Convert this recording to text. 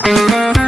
Bye.